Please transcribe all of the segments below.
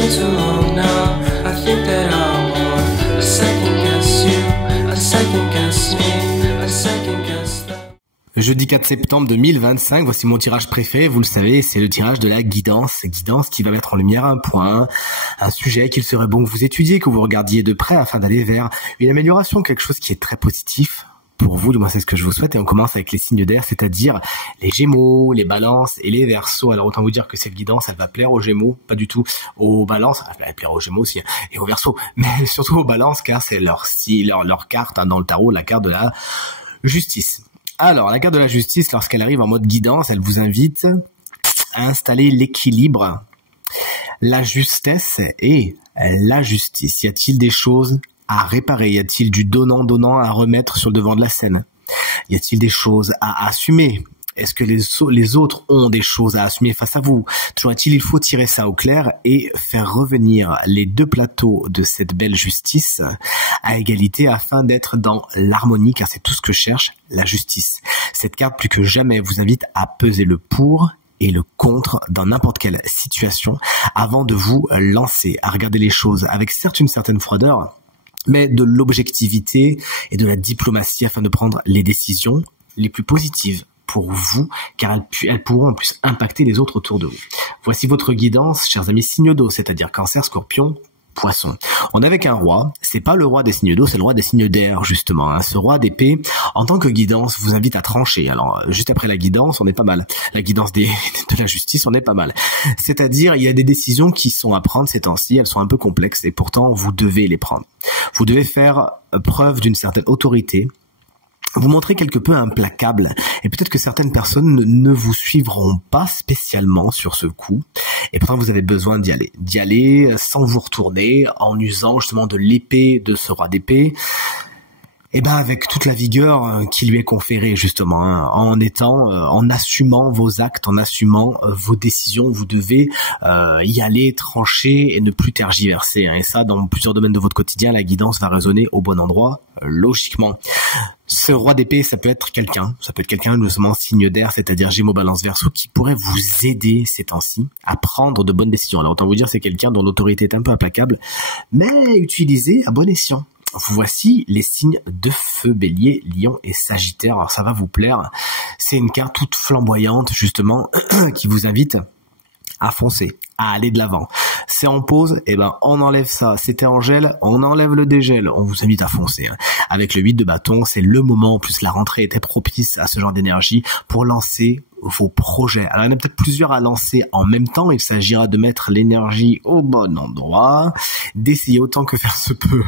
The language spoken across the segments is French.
been too long now. I think that I want a second guess you, a second guess me, a second guess that. Jeudi 4 septembre 2025, voici mon tirage préféré, vous le savez, c'est le tirage de la guidance qui va mettre en lumière un point, un sujet qu'il serait bon que vous étudiez, que vous regardiez de près afin d'aller vers une amélioration, quelque chose qui est très positif pour vous, du moins c'est ce que je vous souhaite. Et on commence avec les signes d'air, c'est-à-dire les Gémeaux, les Balances et les Verseaux. Alors autant vous dire que cette guidance, elle va plaire aux Gémeaux, pas du tout aux Balances, elle va plaire aux Gémeaux aussi, et aux Verseaux, mais surtout aux Balances, car c'est leur carte dans le tarot, la carte de la justice. Alors, la carte de la justice, lorsqu'elle arrive en mode guidance, elle vous invite à installer l'équilibre, la justesse et la justice. Y a-t-il des choses à réparer? Y a-t-il du donnant-donnant à remettre sur le devant de la scène? Y a-t-il des choses à assumer? Est-ce que les autres ont des choses à assumer face à vous? Toujours est-il, il faut tirer ça au clair et faire revenir les deux plateaux de cette belle justice à égalité afin d'être dans l'harmonie, car c'est tout ce que cherche la justice. Cette carte, plus que jamais, vous invite à peser le pour et le contre dans n'importe quelle situation avant de vous lancer, à regarder les choses avec certes une certaine froideur, mais de l'objectivité et de la diplomatie afin de prendre les décisions les plus positives pour vous, car elles pourront en plus impacter les autres autour de vous. Voici votre guidance, chers amis signes d'eau, c'est-à-dire Cancer, Scorpion, Poisson. On est avec un roi, c'est pas le roi des signes d'eau, c'est le roi des signes d'air, justement. Ce roi d'épée, en tant que guidance, vous invite à trancher. Alors, juste après la guidance, on est pas mal. La guidance de la justice, on est pas mal. C'est-à-dire, il y a des décisions qui sont à prendre ces temps-ci, elles sont un peu complexes, et pourtant, vous devez les prendre. Vous devez faire preuve d'une certaine autorité, vous montrez quelque peu implacable, et peut-être que certaines personnes ne vous suivront pas spécialement sur ce coup, et pourtant vous avez besoin d'y aller sans vous retourner, en usant justement de l'épée de ce roi d'épée, et ben avec toute la vigueur qui lui est conférée justement, en assumant vos actes, en assumant vos décisions. Vous devez y aller, trancher et ne plus tergiverser, et ça dans plusieurs domaines de votre quotidien, la guidance va résonner au bon endroit, logiquement. Ce roi d'épée, ça peut être quelqu'un justement signe d'air, c'est-à-dire Gémeaux, Balance, Verseau, qui pourrait vous aider ces temps-ci à prendre de bonnes décisions. Alors autant vous dire, c'est quelqu'un dont l'autorité est un peu implacable, mais utilisé à bon escient. Voici les signes de feu, Bélier, Lion et Sagittaire. Alors ça va vous plaire. C'est une carte toute flamboyante, justement, qui vous invite à foncer, à aller de l'avant. C'est en pause, et ben on enlève ça. C'était en gel, on enlève le dégel. On vous invite à foncer. Avec le 8 de bâton, c'est le moment. En plus, la rentrée était propice à ce genre d'énergie pour lancer vos projets. Alors, il y en a peut-être plusieurs à lancer en même temps. Il s'agira de mettre l'énergie au bon endroit, d'essayer autant que faire se peut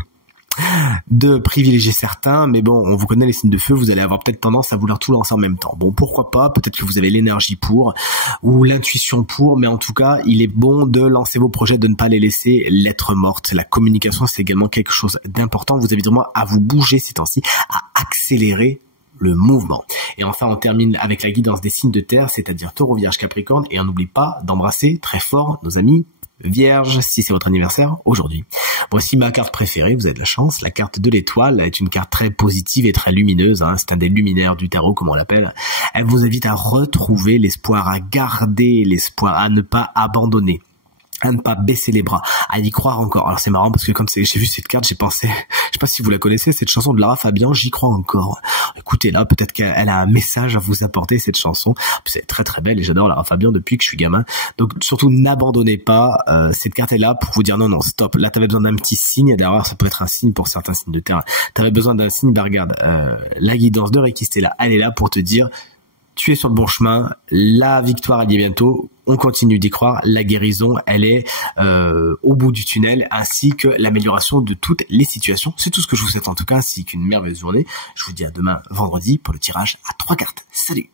de privilégier certains, mais bon, on vous connaît les signes de feu, vous allez avoir peut-être tendance à vouloir tout lancer en même temps. Bon, pourquoi pas, peut-être que vous avez l'énergie pour, ou l'intuition pour, mais en tout cas, il est bon de lancer vos projets, de ne pas les laisser lettre morte. La communication, c'est également quelque chose d'important. Vous avez vraiment à vous bouger ces temps-ci, à accélérer le mouvement. Et enfin, on termine avec la guidance des signes de terre, c'est-à-dire Taureau, Vierge, Capricorne, et on n'oublie pas d'embrasser très fort nos amis Vierge, si c'est votre anniversaire aujourd'hui. Voici ma carte préférée, vous avez de la chance. La carte de l'étoile est une carte très positive et très lumineuse. C'est un des luminaires du tarot, comme on l'appelle. Elle vous invite à retrouver l'espoir, à garder l'espoir, à ne pas abandonner, à ne pas baisser les bras, à y croire encore. Alors c'est marrant parce que comme j'ai vu cette carte, j'ai pensé, je sais pas si vous la connaissez, cette chanson de Lara Fabian, J'y crois encore. Écoutez-la, peut-être qu'elle a un message à vous apporter, cette chanson. C'est très très belle et j'adore Lara Fabian depuis que je suis gamin. Donc surtout n'abandonnez pas, cette carte est là pour vous dire non, stop. Là t'avais besoin d'un petit signe, d'ailleurs ça peut être un signe pour certains signes de terre. T'avais besoin d'un signe, bah regarde, la guidance de Reiki Stella, elle est là pour te dire tu es sur le bon chemin, la victoire elle y est bientôt, on continue d'y croire, la guérison elle est au bout du tunnel, ainsi que l'amélioration de toutes les situations. C'est tout ce que je vous souhaite en tout cas, ainsi qu'une merveilleuse journée. Je vous dis à demain vendredi pour le tirage à 3 cartes. Salut!